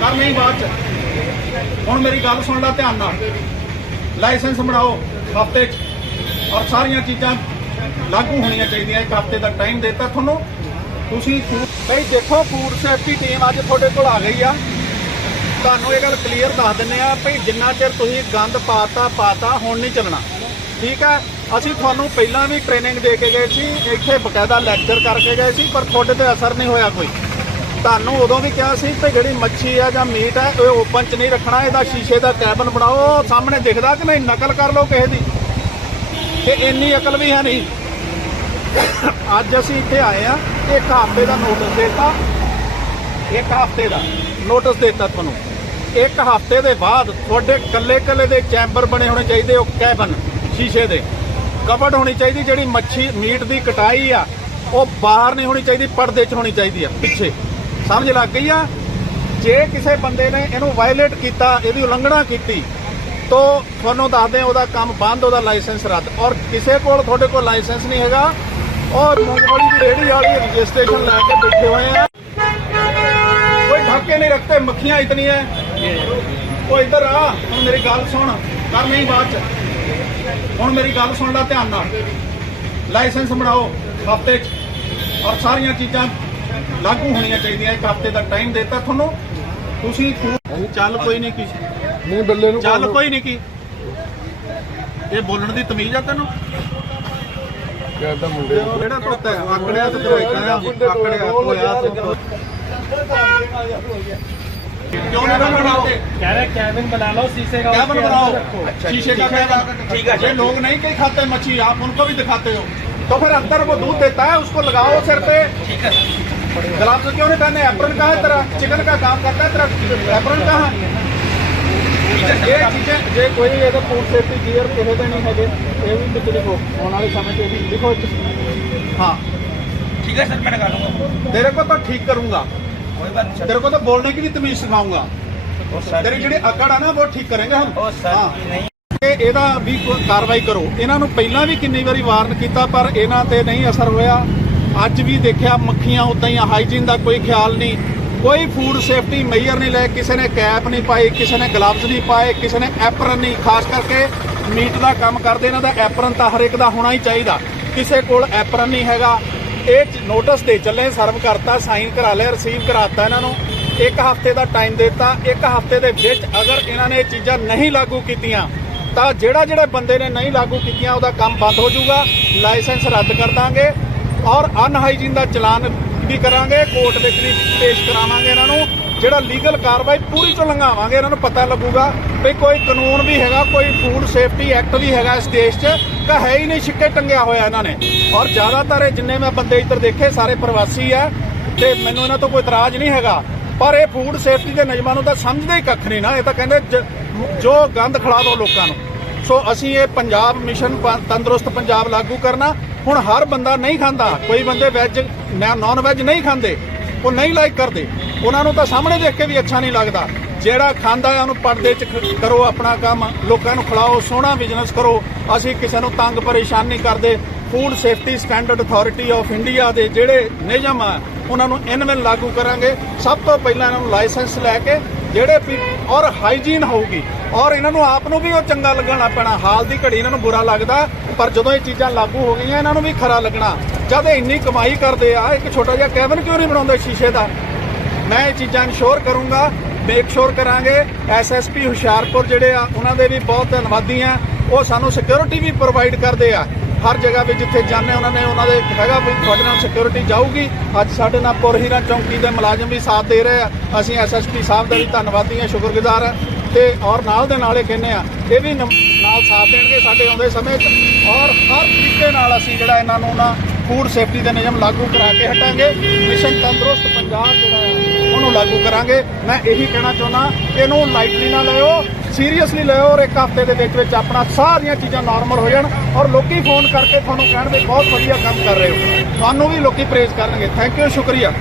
ਕਰ ਨਹੀਂ ਬਾਅਦ ਚ। ਹੁਣ ਮੇਰੀ ਗੱਲ ਸੁਣ ਲੈ ਧਿਆਨ ਨਾਲ। ਲਾਇਸੈਂਸ ਬਣਾਓ ਹਫ਼ਤੇ ਚ। ਔਰ ਸਾਰੀਆਂ ਚੀਜ਼ਾਂ ਲਾਗੂ ਹੋਣੀਆਂ ਚਾਹੀਦੀਆਂ। ਇੱਕ ਹਫ਼ਤੇ ਦਾ ਟਾਈਮ ਦਿੱਤਾ ਤੁਹਾਨੂੰ। ਤੁਸੀਂ ਬਈ ਦੇਖੋ ਫੂਡ ਸੇਫਟੀ ਟੀਮ ਅੱਜ ਤੁਹਾਡੇ ਕੋਲ ਆ ਗਈ ਆ। ਤੁਹਾਨੂੰ ਇਹ ਗੱਲ ਕਲੀਅਰ ਦੱਸ ਦਿੰਨੇ ਆ ਭਈ ਜਿੰਨਾ ਚਿਰ ਤੁਸੀਂ ਗੰਦ ਪਾਤਾ ਪਾਤਾ, ਹੁਣ ਨਹੀਂ ਚੱਲਣਾ। ਠੀਕ ਹੈ ਅਸੀਂ ਤੁਹਾਨੂੰ ਪਹਿਲਾਂ ਵੀ ਟ੍ਰੇਨਿੰਗ ਦੇ ਕੇ ਗਏ ਸੀ। ਇੱਥੇ ਬਕਾਇਦਾ ਲੈਕਚਰ ਕਰਕੇ ਗਏ ਸੀ, ਪਰ ਤੁਹਾਡੇ ਤੇ ਅਸਰ ਨਹੀਂ ਹੋਇਆ ਕੋਈ। ਤੁਹਾਨੂੰ ਉਦੋਂ ਵੀ ਕਿਹਾ ਸੀ ਕਿ ਜਿਹੜੀ ਮੱਛੀ ਆ ਜਾਂ ਮੀਟ ਹੈ ਇਹ ਓਪਨ 'ਚ ਨਹੀਂ ਰੱਖਣਾ, ਇਹਦਾ ਸ਼ੀਸ਼ੇ ਦਾ ਕੈਬਨ ਬਣਾਓ ਸਾਹਮਣੇ ਦਿਖਦਾ ਕਿ ਨਹੀਂ, ਨਕਲ ਕਰ ਲਓ ਕਿਸੇ ਦੀ। ਤੇ ਇੰਨੀ ਅਕਲ ਵੀ ਹੈ ਨਹੀਂ। ਅੱਜ ਅਸੀਂ ਇੱਥੇ ਆਏ ਆ ਇੱਕ ਹਫ਼ਤੇ ਦਾ ਨੋਟਿਸ ਦਿੱਤਾ। ਇੱਕ ਹਫ਼ਤੇ ਦਾ ਨੋਟਿਸ ਦਿੱਤਾ ਤੁਹਾਨੂੰ। ਇੱਕ ਹਫ਼ਤੇ ਦੇ ਬਾਅਦ ਤੁਹਾਡੇ ਕੱਲੇ ਕੱਲੇ ਦੇ ਚੈਂਬਰ ਬਣੇ ਹੋਣੇ ਚਾਹੀਦੇ, ਉਹ ਕੈਬਨ, ਸ਼ੀਸ਼ੇ ਦੇ। ਕਵਰਡ ਹੋਣੀ ਚਾਹੀਦੀ ਜਿਹੜੀ ਮੱਛੀ, ਮੀਟ ਦੀ ਕਟਾਈ ਆ, ਉਹ ਬਾਹਰ ਨਹੀਂ ਹੋਣੀ ਚਾਹੀਦੀ, ਪਰਦੇ 'ਚ ਹੋਣੀ ਚਾਹੀਦੀ ਆ, ਪਿੱਛੇ। ਸਮਝ ਲੱਗ ਗਈ ਆ। ਜੇ ਕਿਸੇ ਬੰਦੇ ਨੇ ਇਹਨੂੰ ਵਾਇਲੇਟ ਕੀਤਾ, ਇਹਦੀ ਉਲੰਘਣਾ ਕੀਤੀ, ਤੋ ਤੁਹਾਨੂੰ ਦੱਸਦੇ ਉਹਦਾ ਕੰਮ ਬੰਦ, ਉਹਦਾ ਲਾਇਸੈਂਸ ਰੱਦ। ਔਰ ਕਿਸੇ ਕੋਲ ਤੁਹਾਡੇ ਕੋਲ ਲਾਇਸੈਂਸ ਨਹੀਂ ਹੈਗਾ। ਔਰ ਮੂੰਗਫਲੀ ਦੀ ਰੇੜੀ ਵਾਲੀ ਰਜਿਸਟ੍ਰੇਸ਼ਨ ਲੈ ਕੇ ਬੈਠੇ ਹੋਏ ਆ। ਕੋਈ ਧੱਕੇ ਨਹੀਂ ਰੱਖਦੇ ਮੱਖੀਆਂ ਇਤਨੀ ਹੈ ਉਹ ਇੱਧਰ ਆ, ਹੁਣ ਮੇਰੀ ਗੱਲ ਸੁਣ। ਕਰ ਨਹੀਂ ਬਾਅਦ ਚ। ਹੁਣ ਮੇਰੀ ਗੱਲ ਸੁਣ ਲੈ ਧਿਆਨ ਨਾਲ। ਲਾਇਸੈਂਸ ਬਣਾਓ ਹਫ਼ਤੇ ਚ। ਔਰ ਸਾਰੀਆਂ ਚੀਜ਼ਾਂ ਲਾਗੂ ਹੋਣੀਆਂ ਚਾਹੀਦੀਆਂ ਇੱਕ ਹਫਤੇ ਦਾ ਟਾਈਮ ਦਿੱਤਾ ਤੁਹਾਨੂੰ ਤੁਸੀਂ ਚੱਲ ਕੋਈ ਨਹੀਂ ਕੀ ਨਹੀਂ ਬੱਲੇ ਨੂੰ ਚੱਲ ਕੋਈ ਨਹੀਂ ਕੀ ਇਹ ਬੋਲਣ ਦੀ ਤਮੀਜ਼ ਆ ਤੈਨੂੰ ਕਹਿੰਦਾ ਮੁੰਡੇ ਨੂੰ। ਜਿਹੜਾ ਪੁੱਤ ਹੈ ਆਕੜਿਆ ਤੇ ਤੇਰਾ ਆਕੜਿਆ ਆਕੜਿਆ ਹੋਇਆ ਕਿਉਂ ਨਹੀਂ ਬਣਾਉਂਦੇ कह रहे कैबिन बना लो शीशे का कैबन उसके बनाओ अंदर रखो। अच्छा, शीशे का ठीक है, कैबन ठीक है, ये लोग नहीं कहीं खाते मच्छी आप उनको भी दिखाते हो तो फिर अंदर वो दूध देता है उसको लगाओ सिर पे ठीक है गुलाब तो क्यों नहीं पहने एप्रन कहाँ है तेरा चिकन का काम करता है तेरा एप्रन कहाँ ਇਹ ਚੀਜ਼ਾਂ ਜੇ ਕੋਈ ਇਹਦਾ ਫੂਡ ਸੇਫਟੀ ਗੀਅਰ ਨਹੀਂ ਹੈਗੇ ਇਹ ਤੇਰੀ ਜਿਹੜੀ ਅਕੜ ਆ ਨਾ ਉਹ ਠੀਕ ਕਰਾਂਗੇ ਹਮ ਇਹਦਾ ਵੀ ਕਾਰਵਾਈ ਕਰੋ। ਇਹਨਾਂ ਨੂੰ ਪਹਿਲਾਂ ਵੀ ਕਿੰਨੀ ਵਾਰੀ ਵਾਰਨ ਕੀਤਾ ਪਰ ਇਹਨਾਂ ਤੇ ਨਹੀਂ ਅਸਰ ਹੋਇਆ। ਅੱਜ ਵੀ ਦੇਖਿਆ ਮੱਖੀਆਂ ਉਦਾਂ ਹੀ ਆ, ਹਾਈਜੀਨ ਦਾ ਕੋਈ ਖਿਆਲ ਨਹੀਂ। ਕੋਈ ਫੂਡ ਸੇਫਟੀ ਮੇਜਰ ਨਹੀਂ ਲੈ ਕਿਸੇ ਨੇ ਕੈਪ ਨਹੀਂ ਪਾਈ ਕਿਸੇ ਨੇ ਗਲਵਜ਼ ਨਹੀਂ ਪਾਏ ਕਿਸੇ ਨੇ ਐਪਰਨ ਨਹੀਂ ਖਾਸ ਕਰਕੇ ਮੀਟ ਦਾ ਕੰਮ ਕਰਦੇ ਇਹਨਾਂ ਦਾ ਐਪਰਨ ਤਾਂ ਹਰ ਇੱਕ ਦਾ ਹੋਣਾ ਹੀ ਚਾਹੀਦਾ। ਕਿਸੇ ਕੋਲ ਐਪਰਨ ਨਹੀਂ ਹੈਗਾ। ਇਹ ਨੋਟਿਸ ਦੇ ਚੱਲੇ ਸਰਵ ਕਰਤਾ ਸਾਈਨ ਕਰਾ ਲਿਆ ਰਿਸੀਵ ਕਰਾਤਾ ਇਹਨਾਂ ਨੂੰ। ਇੱਕ ਹਫ਼ਤੇ ਦਾ ਟਾਈਮ ਦਿੱਤਾ ਇੱਕ ਹਫ਼ਤੇ ਦੇ ਵਿੱਚ ਅਗਰ ਇਹਨਾਂ ਨੇ ਇਹ ਚੀਜ਼ਾਂ ਨਹੀਂ ਲਾਗੂ ਕੀਤੀਆਂ ਤਾਂ ਜਿਹੜਾ ਜਿਹੜੇ ਬੰਦੇ ਨੇ ਨਹੀਂ ਲਾਗੂ ਕੀਤੀਆਂ ਉਹਦਾ ਕੰਮ ਬੰਦ ਹੋ ਜਾਊਗਾ। ਲਾਇਸੈਂਸ ਰੱਦ ਕਰ ਦਾਂਗੇ। ਔਰ ਅਨਹਾਈਜੀਨ ਦਾ ਚਲਾਨ ਵੀ ਕਰਾਂਗੇ, ਕੋਰਟ ਵਿੱਚ ਵੀ ਪੇਸ਼ ਕਰਾਵਾਂਗੇ ਇਹਨਾਂ ਨੂੰ, ਜਿਹੜਾ ਲੀਗਲ ਕਾਰਵਾਈ ਪੂਰੀ ਤੋਂ ਲੰਘਾਵਾਂਗੇ, ਇਹਨਾਂ ਨੂੰ ਪਤਾ ਲੱਗੂਗਾ ਵੀ ਕੋਈ ਕਾਨੂੰਨ ਵੀ ਹੈਗਾ, ਕੋਈ ਫੂਡ ਸੇਫਟੀ ਐਕਟ ਵੀ ਹੈਗਾ ਇਸ ਦੇਸ਼ 'ਚ, ਤਾਂ ਹੈ ਹੀ ਨਹੀਂ ਛਿੱਕੇ ਟੰਗਿਆ ਹੋਇਆ ਇਹਨਾਂ ਨੇ। ਔਰ ਜ਼ਿਆਦਾਤਰ ਇਹ ਜਿੰਨੇ ਮੈਂ ਬੰਦੇ ਇੱਧਰ ਦੇਖੇ, ਸਾਰੇ ਪ੍ਰਵਾਸੀ ਆ, ਤੇ ਮੈਨੂੰ ਇਹਨਾਂ ਤੋਂ ਕੋਈ ਇਤਰਾਜ਼ ਨਹੀਂ ਹੈਗਾ। ਪਰ ਇਹ ਫੂਡ ਸੇਫਟੀ ਦੇ ਨਿਯਮਾਂ ਨੂੰ ਤਾਂ ਸਮਝਦੇ ਹੀ ਕੱਖ ਨਹੀਂ ਨਾ, ਇਹ ਤਾਂ ਕਹਿੰਦੇ ਜ- ਜੋ ਗੰਦ ਖੜਾ ਦਿਓ ਲੋਕਾਂ ਨੂੰ। ਸੋ ਅਸੀਂ ਇਹ ਪੰਜਾਬ ਮਿਸ਼ਨ ਤੰਦਰੁਸਤ ਪੰਜਾਬ ਲਾਗੂ ਕਰਨਾ ਹੁਣ ਹਰ ਬੰਦਾ ਨਹੀਂ ਖਾਂਦਾ। ਕੋਈ ਬੰਦੇ ਵੈਜ ਨਾਨ ਵੈਜ ਨਹੀਂ ਖਾਂਦੇ। ਉਹ ਨਹੀਂ ਲਾਈਕ ਕਰਦੇ। ਉਹਨਾਂ ਨੂੰ ਤਾਂ ਸਾਹਮਣੇ ਦੇਖ ਕੇ ਵੀ ਅੱਛਾ ਨਹੀਂ ਲੱਗਦਾ। ਜਿਹੜਾ ਖਾਂਦਾ ਹੈ ਉਹਨੂੰ ਪਰਦੇ 'ਚ ਕਰੋ ਆਪਣਾ ਕੰਮ। ਲੋਕਾਂ ਨੂੰ ਖਿਲਾਓ, ਸੋਹਣਾ ਬਿਜ਼ਨਸ ਕਰੋ। ਅਸੀਂ ਕਿਸੇ ਨੂੰ ਤੰਗ ਪਰੇਸ਼ਾਨ ਨਹੀਂ ਕਰਦੇ। Food safety standard authority of India ਦੇ ਜਿਹੜੇ ਨਿਯਮ ਆ, ਉਹਨਾਂ ਨੂੰ ਇਨਵੈਨ ਲਾਗੂ ਕਰਾਂਗੇ। ਸਭ ਤੋਂ ਪਹਿਲਾਂ ਇਹਨਾਂ ਨੂੰ ਲਾਇਸੈਂਸ ਲੈ ਕੇ ਜਿਹੜੇ ਵੀ ਔਰ ਹਾਈਜੀਨ ਹੋਊਗੀ। ਔਰ ਇਹਨਾਂ ਨੂੰ ਆਪ ਨੂੰ ਵੀ ਉਹ ਚੰਗਾ ਲੱਗਣਾ ਪੈਣਾ। ਹਾਲ ਦੀ ਘੜੀ ਇਹਨਾਂ ਨੂੰ ਬੁਰਾ ਲੱਗਦਾ। ਪਰ ਜਦੋਂ ਇਹ ਚੀਜ਼ਾਂ ਲਾਗੂ ਹੋ ਗਈਆਂ, ਇਹਨਾਂ ਨੂੰ ਵੀ ਖਰਾ ਲੱਗਣਾ। ਜਦ ਇਹ ਇੰਨੀ ਕਮਾਈ ਕਰਦੇ ਆ, ਇੱਕ ਛੋਟਾ ਜਿਹਾ ਕੈਬਨ ਕਿਉਂ ਨਹੀਂ ਬਣਾਉਂਦੇ ਸ਼ੀਸ਼ੇ ਦਾ? ਮੈਂ ਇਹ ਚੀਜ਼ਾਂ ਇਨਸ਼ੋਰ ਕਰੂੰਗਾ ਮੇਕ ਸ਼ੋਰ ਕਰਾਂਗੇ। ਐਸਐਸਪੀ ਹੁਸ਼ਿਆਰਪੁਰ ਜਿਹੜੇ ਆ, ਉਹਨਾਂ ਦੇ ਵੀ ਬਹੁਤ ਧੰਨਵਾਦੀ ਆ। ਉਹ ਸਾਨੂੰ ਸਿਕਿਉਰਿਟੀ ਵੀ ਪ੍ਰੋਵਾਈਡ ਕਰਦੇ ਆ। ਹਰ ਜਗ੍ਹਾ ਵੀ ਜਿੱਥੇ ਜਾਂਦੇ, ਉਹਨਾਂ ਨੇ ਉਹਨਾਂ ਦੇ ਹੈਗਾ ਵੀ ਤੁਹਾਡੇ ਨਾਲ ਸਿਕਿਉਰਿਟੀ ਜਾਊਗੀ। ਅੱਜ ਸਾਡੇ ਨਾਲ ਪੁਰਹੀਰਾ ਚੌਂਕੀ ਦੇ ਮੁਲਾਜ਼ਮ ਵੀ ਸਾਥ ਦੇ ਰਹੇ ਆ। ਅਸੀਂ ਐਸਐਸਪੀ ਸਾਹਿਬ ਦਾ ਵੀ ਧੰਨਵਾਦੀ ਆ, ਸ਼ੁਕਰਗੁਜ਼ਾਰ ਆ। ਤੇ ਔਰ ਨਾਲ ਦੇ ਨਾਲ ਇਹ ਕਹਿੰਦੇ ਆ, ਇਹ ਵੀ ਨਮ- ਨਾਲ ਸਾਥ ਦੇਣਗੇ ਸਾਡੇ ਆਉਂਦੇ ਸਮੇਂ 'ਚ। ਔਰ ਹਰ ਤਰੀਕੇ ਨਾਲ ਅਸੀਂ ਜਿਹੜਾ ਇਹਨਾਂ ਨੂੰ ਨਾ ਫੂਡ ਸੇਫਟੀ ਦੇ ਨਿਯਮ ਲਾਗੂ ਕਰਾ ਕੇ ਹਟਾਂਗੇ। ਮਿਸ਼ਨ ਤੰਦਰੁਸਤ ਪੰਜਾਬ ਜਿਹੜਾ ਹੈ, ਉਹਨੂੰ ਲਾਗੂ ਕਰਾਂਗੇ। ਮੈਂ ਇਹੀ ਕਹਿਣਾ ਚਾਹੁੰਦਾ, ਇਹਨੂੰ ਲਾਈਟਲੀ ਨਾ ਲਿਓ ਸੀਰੀਅਸਲੀ ਲਿਓ ਔਰ ਇੱਕ ਹਫ਼ਤੇ ਦੇ ਵਿੱਚ ਵਿੱਚ ਆਪਣਾ ਸਾਰੀਆਂ ਚੀਜ਼ਾਂ ਨਾਰਮਲ ਹੋ ਜਾਣ। ਔਰ ਲੋਕੀ ਫੋਨ ਕਰਕੇ ਤੁਹਾਨੂੰ ਕਹਿਣ ਕਹਿਣਗੇ ਬਹੁਤ ਵਧੀਆ ਕੰਮ ਕਰ ਰਹੇ ਹੋ। ਤੁਹਾਨੂੰ ਵੀ ਲੋਕੀ ਪ੍ਰੇਜ਼ ਕਰਨਗੇ। ਥੈਂਕ ਯੂ ਸ਼ੁਕਰੀਆ।